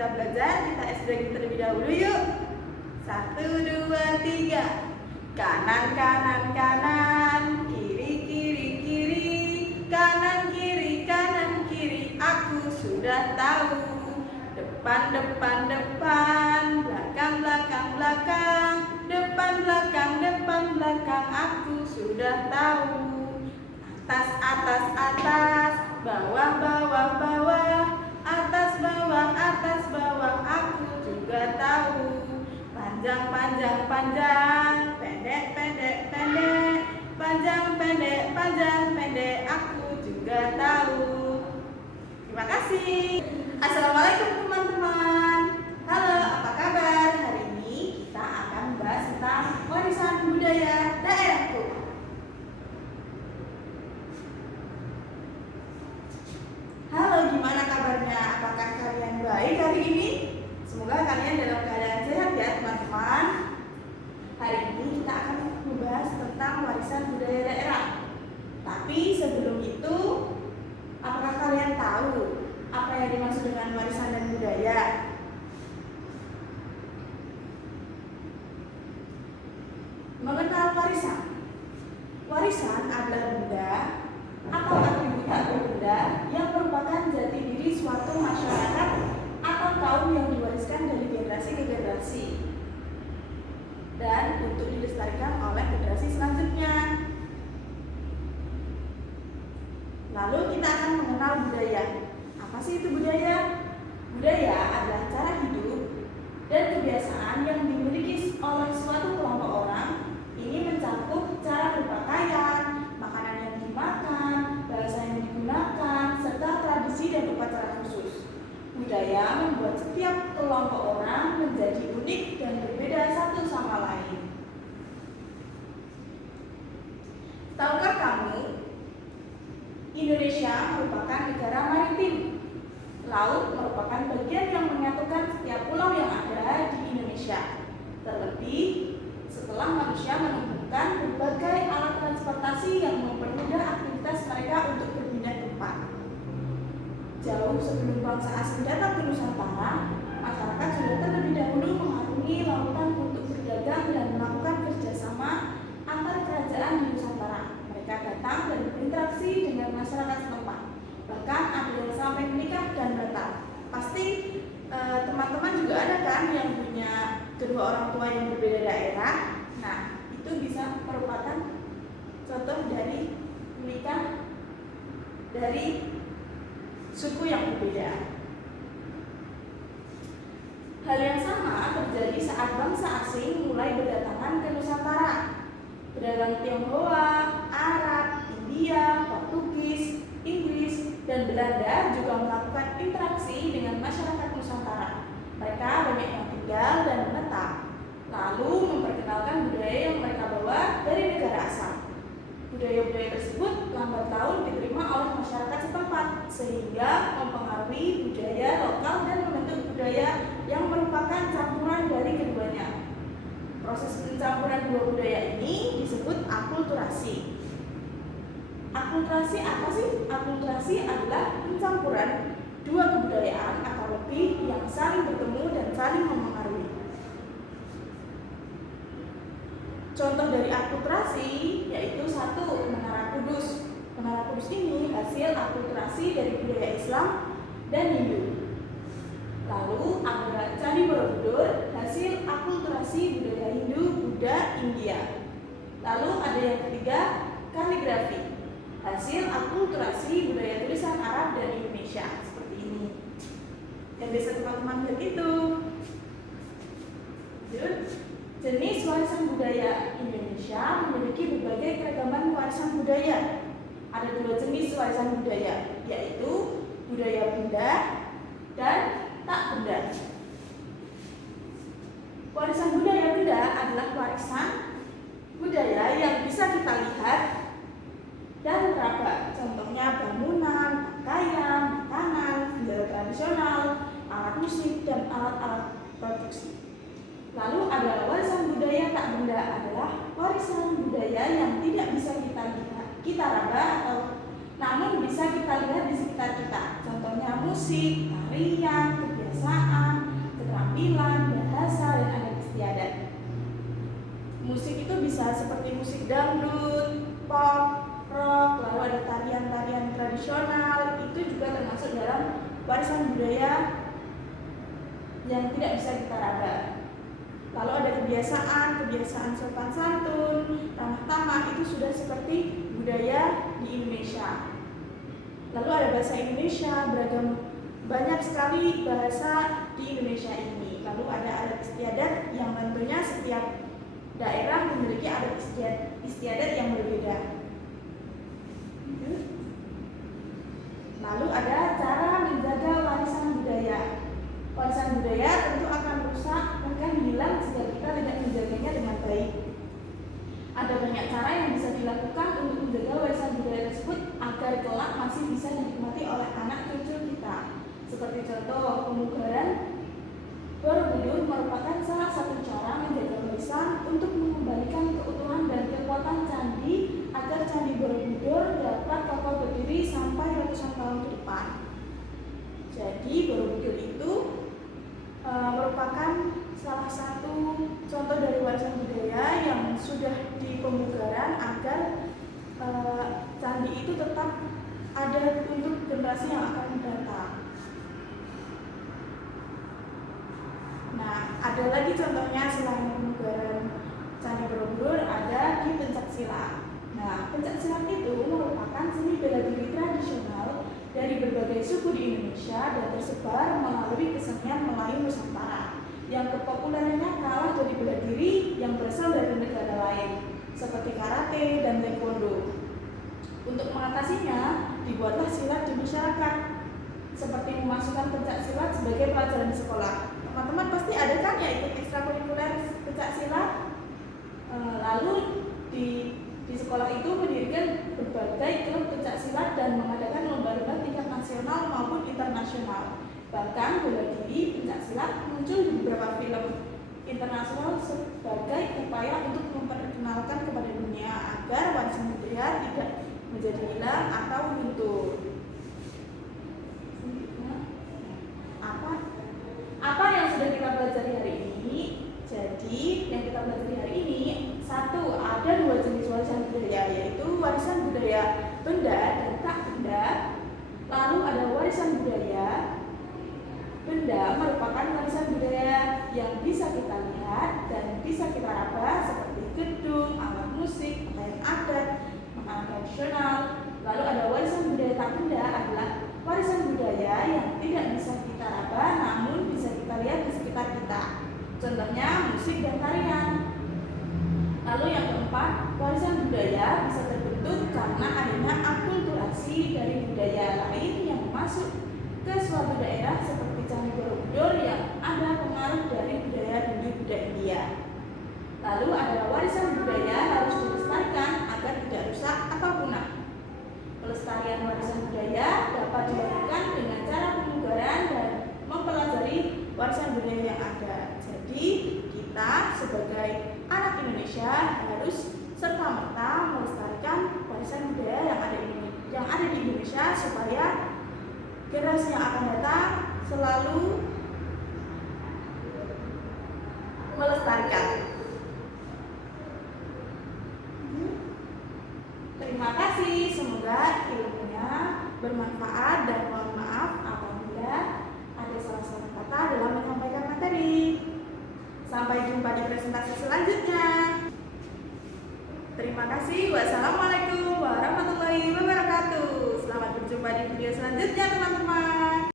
kita belajar, kita SDG terlebih dahulu yuk. 1, 2, 3. Kanan, kanan, kanan, kiri, kiri, kiri, kanan, kiri, aku sudah tahu. Depan, depan, depan, belakang, belakang, belakang, depan, belakang, aku sudah tahu. Atas, atas, atas, bawah, bawah, bawah, atas, bawah, aku juga tahu. Panjang, panjang, panjang, pendek, pendek, pendek, panjang, pendek, aku juga tahu. Terima kasih. Assalamualaikum teman-teman. Halo, apa kabar? Hari ini kita akan membahas tentang warisan budaya daerahku. Halo, gimana kabarnya? Apakah kalian baik hari ini? Semoga kalian dalam keadaan sehat ya teman-teman. Hari ini kita akan membahas tentang warisan budaya daerah. Tapi sebelum itu, apakah kalian tahu apa yang dimaksud dengan warisan dan budaya? Mengenal warisan. Warisan adalah benda atau atribut benda yang merupakan jati diri suatu masyarakat atau kaum yang diwariskan dari generasi ke generasi dan untuk dilestarikan oleh generasi selanjutnya. Lalu kita akan mengenal budaya. Apa sih itu budaya? Budaya adalah cara hidup dan kebiasaan yang dimiliki oleh suatu kelompok orang. Ini mencakup cara berpakaian, makanan yang dimakan, bahasa yang digunakan, serta tradisi dan upacara khusus. Budaya membuat setiap kelompok orang menjadi unik dan berbeda satu sama lain. Tahukah kamu, Indonesia merupakan negara maritim. Laut merupakan bagian yang menyatukan setiap pulau yang ada di Indonesia. Terlebih setelah manusia menemukan berbagai alat transportasi yang mempermudah aktivitas mereka untuk berpindah tempat. Jauh sebelum bangsa asing datang ke Nusantara, masyarakat sudah terlebih dahulu mengarungi lautan untuk berdagang dan melakukan kerjasama antar kerajaan di Nusantara. Mereka datang dan berinteraksi dengan masyarakat setempat. Bahkan ada yang sampai menikah dan menetap. Pasti teman-teman juga ada kan yang punya kedua orang tua yang berbeda daerah. Nah, itu bisa merupakan contoh dari menikah dari suku yang berbeda. Hal yang sama terjadi saat bangsa asing mulai berdatangan ke Nusantara. Pedagang Tionghoa, Arab, India, Portugis, Inggris, dan Belanda juga melakukan interaksi dengan masyarakat Nusantara. Mereka banyak yang tinggal dan menetap, lalu memperkenalkan budaya yang mereka bawa dari negara asal. Budaya-budaya tersebut lambat laun diterima oleh masyarakat setempat, sehingga mempengaruhi budaya lokal dan membentuk budaya yang merupakan campuran dari keduanya. Proses pencampuran dua budaya ini disebut akulturasi. Akulturasi apa sih? Akulturasi adalah pencampuran dua kebudayaan atau lebih yang saling bertemu dan saling mempengaruhi. Contoh dari akulturasi yaitu 1. Menara Kudus. Menara Kudus ini hasil akulturasi dari budaya Islam dan Hindu. Lalu ada Candi Borobudur, hasil akulturasi budaya Hindu, Buddha, India. Lalu ada yang ketiga, kaligrafi, hasil akulturasi budaya tulisan Arab dan Indonesia. Seperti ini. Yang biasa teman-teman lihat itu. Jenis warisan budaya Indonesia memiliki berbagai keragaman warisan budaya. Ada 2 jenis warisan budaya, yaitu budaya benda dan tak benda. Warisan budaya benda adalah warisan budaya yang bisa kita lihat dan meraba. Contohnya bangunan, pakaian, makanan, benda tradisional, alat musik, dan alat-alat produksi. Lalu ada warisan budaya tak benda, adalah warisan budaya yang tidak bisa kita lihat, kita raba, atau namun bisa kita lihat di sekitar kita. Contohnya musik, tarian, kebiasaan, budaya yang tidak bisa kita raba. Lalu ada kebiasaan sopan santun, ramah tamah, itu sudah seperti budaya di Indonesia. Lalu ada bahasa Indonesia, banyak sekali bahasa di Indonesia ini. Lalu ada adat istiadat yang tentunya setiap daerah memiliki adat istiadat yang berbeda. Lalu ada cara menjaga warisan budaya. Warisan budaya tentu akan rusak, akan hilang jika kita tidak menjaganya dengan baik. Ada banyak cara yang bisa dilakukan untuk menjaga warisan budaya tersebut agar kelak masih bisa dinikmati oleh anak cucu kita. Seperti contoh, pemugaran Borobudur merupakan salah satu cara menjaga warisan untuk mengembalikan keutuhan dan kekuatan candi agar Candi Borobudur dapat kokoh berdiri sampai ratusan tahun ke depan. Jadi Borobudur itu merupakan salah satu contoh dari warisan budaya yang sudah di pemugaran agar candi itu tetap ada untuk generasi yang akan datang. Nah, ada lagi contohnya selain pemugaran Candi Borobudur, ada di pencaksilat. Nah, pencaksilat itu merupakan seni bela diri tradisional dari berbagai suku di Indonesia dan tersebar melalui kesenian Melayu Nusantara yang kepopulerannya kalah dari bela diri yang berasal dari negara lain seperti karate dan taekwondo. Untuk mengatasinya, dibuatlah silat di masyarakat seperti memasukkan pencaksilat sebagai pelajaran di sekolah. Teman-teman pasti ada kan ya ikut ekstrakurikuler pencaksilat. Lalu di sekolah itu mendirikan berbagai klub pencaksilat dan mengadakan lomba-lomba tingkat nasional maupun internasional. Bahkan bela diri pencaksilat muncul di beberapa film internasional sebagai upaya untuk memperkenalkan kepada dunia agar warisan budaya tidak menjadi hilang atau luntur. Apa yang sudah kita pelajari hari ini? Jadi yang kita pelajari hari ini, satu, ada dua jenis warisan budaya, yaitu warisan budaya benda dan tak benda. Lalu ada warisan budaya benda merupakan warisan budaya yang bisa kita lihat dan bisa kita raba seperti gedung, alat musik, pakaian adat, makanan tradisional. Lalu ada warisan budaya tak benda adalah warisan budaya yang tidak bisa kita raba namun bisa kita lihat di sekitar kita. Contohnya musik dan tarian. Lalu yang keempat, warisan budaya bisa terbentuk karena adanya akulturasi dari budaya lain yang masuk ke suatu daerah seperti Candi Borobudur yang ada pengaruh dari budaya Hindu budaya India. Lalu ada warisan budaya harus dilestarikan agar tidak rusak atau punah. Pelestarian warisan budaya dapat dilakukan dengan cara pemugaran dan mempelajari warisan budaya yang ada. Jadi kita sebagai anak Indonesia harus serta-merta melestarikan warisan budaya yang ada di Indonesia supaya generasi yang akan datang selalu melestarikan. Terima kasih, semoga ilmunya bermanfaat dan mohon maaf apabila ada salah-salah kata dalam menyampaikan materi. Sampai jumpa di presentasi selanjutnya. Terima kasih. Wassalamualaikum warahmatullahi wabarakatuh. Selamat berjumpa di video selanjutnya, teman-teman.